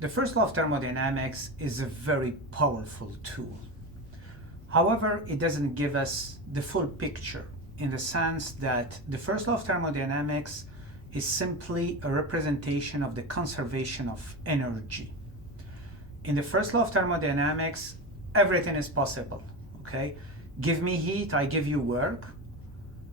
The first law of thermodynamics is a very powerful tool. However, it doesn't give us the full picture in the sense that the first law of thermodynamics is simply a representation of the conservation of energy. In the first law of thermodynamics, everything is possible, okay? Give me heat, I give you work,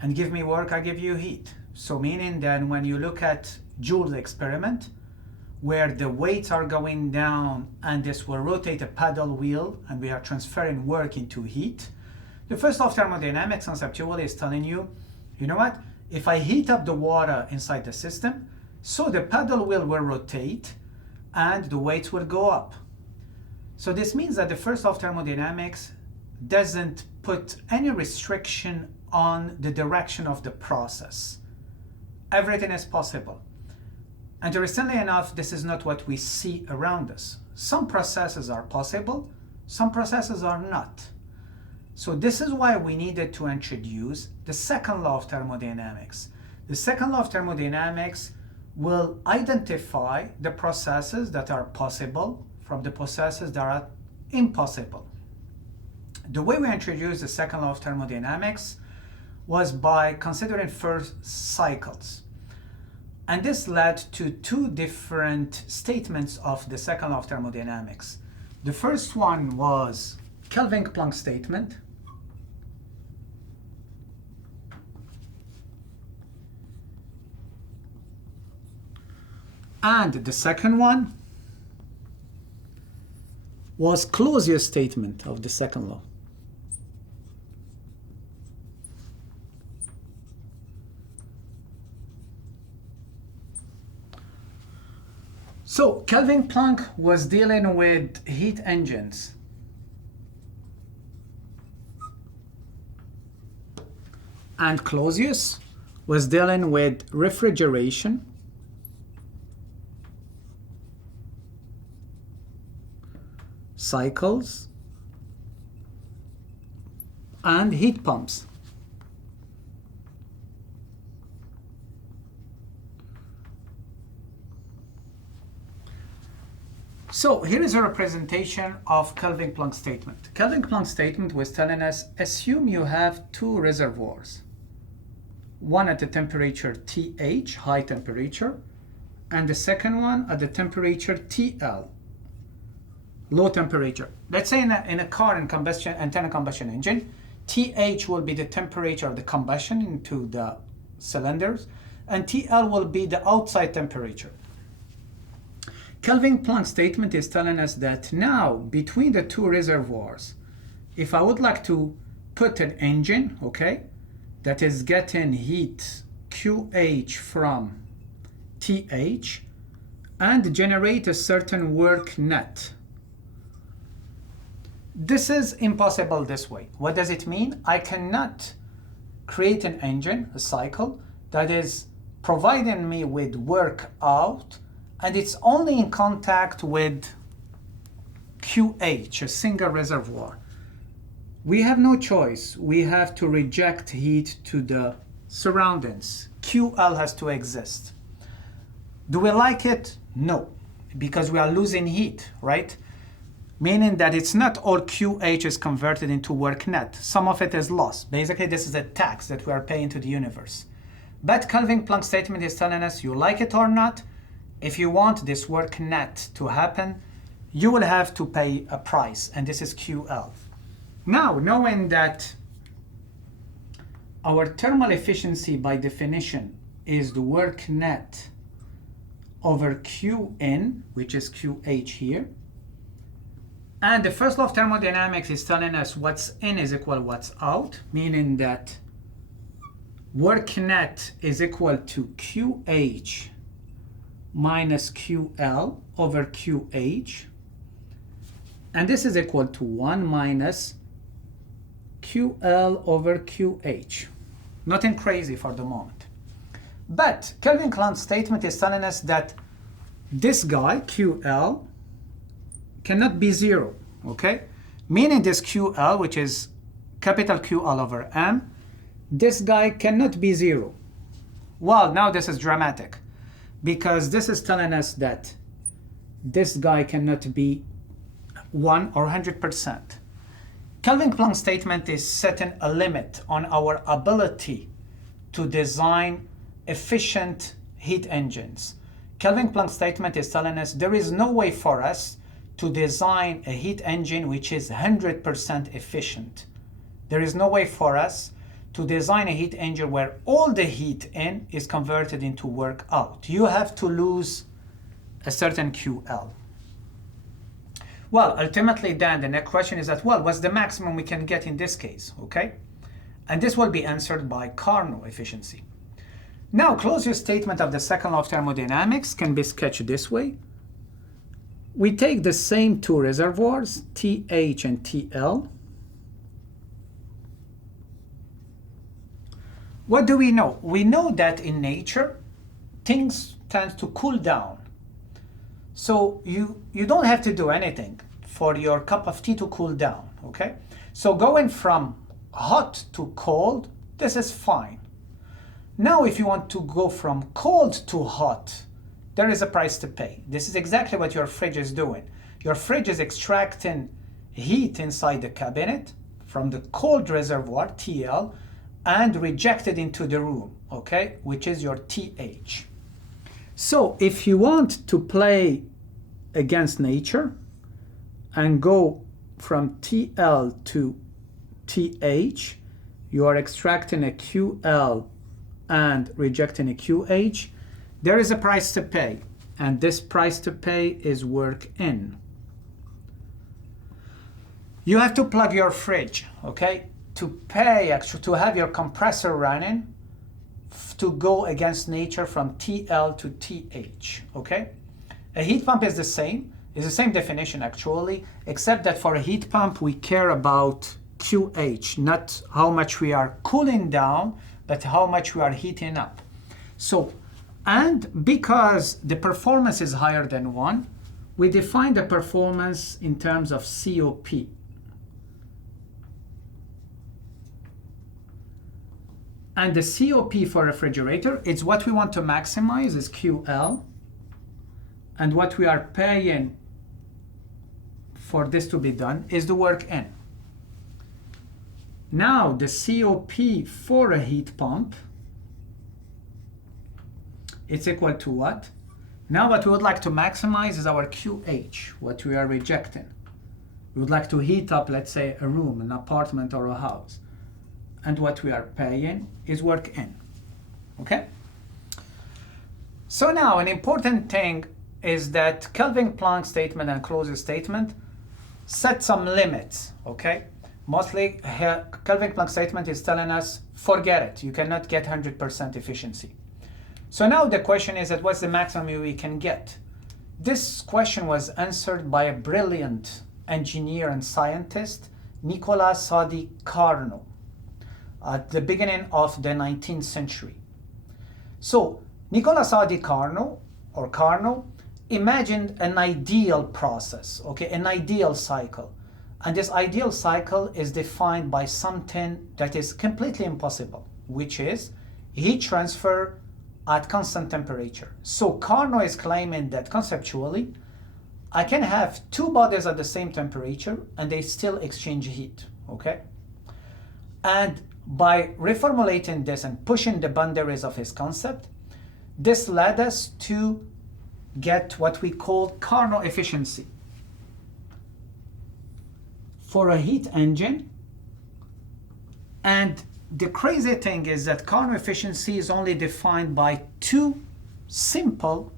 and give me work, I give you heat. So meaning that when you look at Joule's experiment, where the weights are going down and this will rotate a paddle wheel and we are transferring work into heat, the first law of thermodynamics conceptually is telling you, you know what, if I heat up the water inside the system, so the paddle wheel will rotate and the weights will go up. So this means that the first law of thermodynamics doesn't put any restriction on the direction of the process. Everything is possible. Interestingly enough, this is not what we see around us. Some processes are possible, some processes are not. So this is why we needed to introduce the second law of thermodynamics. The second law of thermodynamics will identify the processes that are possible from the processes that are impossible. The way we introduced the second law of thermodynamics was by considering first cycles. And this led to two different statements of the second law of thermodynamics. The first one was Kelvin-Planck statement. And the second one was Clausius statement of the second law. So Kelvin-Planck was dealing with heat engines. And Clausius was dealing with refrigeration, cycles, and heat pumps. So here is a representation of Kelvin-Planck statement. Kelvin-Planck statement was telling us, assume you have two reservoirs, one at the temperature TH, high temperature, and the second one at the temperature TL, low temperature. Let's say in a car in combustion, internal combustion engine, TH will be the temperature of the combustion into the cylinders, and TL will be the outside temperature. Kelvin-Planck statement is telling us that now, between the two reservoirs, if I would like to put an engine, okay, that is getting heat QH from TH and generate a certain work net. This is impossible this way. What does it mean? I cannot create an engine, a cycle, that is providing me with work out, and it's only in contact with QH, a single reservoir. We have no choice. We have to reject heat to the surroundings. QL has to exist. Do we like it? No, because we are losing heat, right? Meaning that it's not all QH is converted into work net. Some of it is lost. Basically, this is a tax that we are paying to the universe. But Kelvin-Planck statement is telling us, you like it or not, if you want this work net to happen, you will have to pay a price, and this is QL. Now, knowing that our thermal efficiency by definition is the work net over Qn, which is QH here, and the first law of thermodynamics is telling us what's in is equal what's out, meaning that work net is equal to QH minus QL over QH, and this is equal to 1 minus QL over QH. Nothing crazy for the moment. But Kelvin-Planck statement is telling us that this guy, QL, cannot be 0, okay? Meaning this QL, which is capital QL over M, this guy cannot be 0. Well, now this is dramatic, because this is telling us that this guy cannot be 1 or 100%. Kelvin-Planck statement is setting a limit on our ability to design efficient heat engines. Kelvin-Planck statement is telling us there is no way for us to design a heat engine which is 100% efficient. There is no way for us to design a heat engine where all the heat in is converted into work out. You have to lose a certain QL. Well, ultimately then the next question is that, well, what's the maximum we can get in this case, okay? And this will be answered by Carnot efficiency. Now, closure statement of the second law of thermodynamics can be sketched this way. We take the same two reservoirs, TH and TL. What do we know? We know that in nature, things tend to cool down. So you don't have to do anything for your cup of tea to cool down, okay? So going from hot to cold, this is fine. Now, if you want to go from cold to hot, there is a price to pay. This is exactly what your fridge is doing. Your fridge is extracting heat inside the cabinet from the cold reservoir, TL, and reject it into the room, okay, which is your TH. So if you want to play against nature and go from TL to TH, you are extracting a QL and rejecting a QH. There is a price to pay, and this price to pay is work in. You have to plug your fridge, okay, to pay extra, to have your compressor running, to go against nature from TL to TH, okay? A heat pump is the same definition actually, except that for a heat pump we care about QH, not how much we are cooling down, but how much we are heating up. So, and because the performance is higher than 1, we define the performance in terms of COP. And the COP for refrigerator, it's what we want to maximize is QL, and what we are paying for this to be done is the work in. Now the COP for a heat pump, it's equal to what? Now what we would like to maximize is our QH, what we are rejecting. We would like to heat up, let's say, a room, an apartment or a house. And what we are paying is work in, okay? So now an important thing is that Kelvin-Planck statement and closure statement set some limits, okay? Mostly Kelvin-Planck statement is telling us, forget it, you cannot get 100% efficiency. So now the question is that what's the maximum we can get? This question was answered by a brilliant engineer and scientist, Nicolas Sadi Carnot, at the beginning of the 19th century. So Nicolas Sadi Carnot, or Carnot, imagined an ideal process, okay, an ideal cycle. And this ideal cycle is defined by something that is completely impossible, which is heat transfer at constant temperature. So Carnot is claiming that conceptually, I can have two bodies at the same temperature and they still exchange heat, okay? And by reformulating this and pushing the boundaries of his concept, this led us to get what we call Carnot efficiency. For a heat engine, and the crazy thing is that Carnot efficiency is only defined by two simple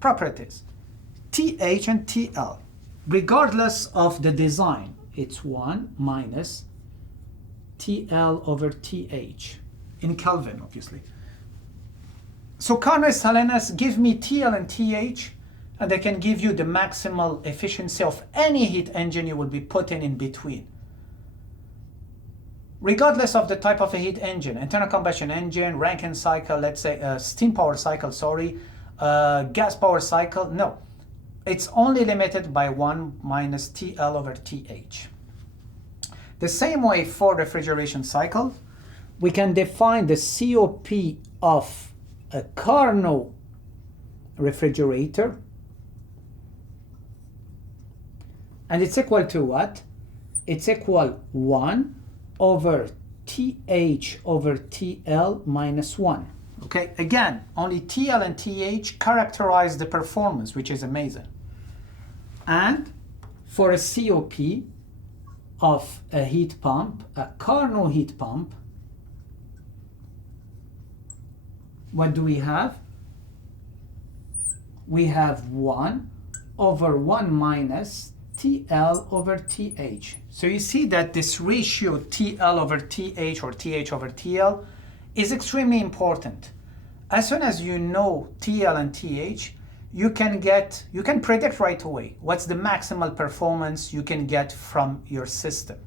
properties, TH and TL. Regardless of the design, it's 1 minus TL over TH, in Kelvin, obviously. So Carnot is telling us, give me TL and TH, and they can give you the maximal efficiency of any heat engine you will be putting in between. Regardless of the type of a heat engine, internal combustion engine, Rankine cycle, let's say steam power cycle, gas power cycle, no. It's only limited by 1 minus TL over TH. The same way for refrigeration cycle, we can define the COP of a Carnot refrigerator And it's equal to what? It's equal 1 over TH over TL minus 1. Okay, again, only TL and TH characterize the performance, which is amazing. And for a COP of a heat pump, a Carnot heat pump, what do we have? We have 1 over 1 minus TL over TH. So you see that this ratio TL over TH or TH over TL is extremely important. As soon as you know TL and TH, you can predict right away what's the maximal performance you can get from your system.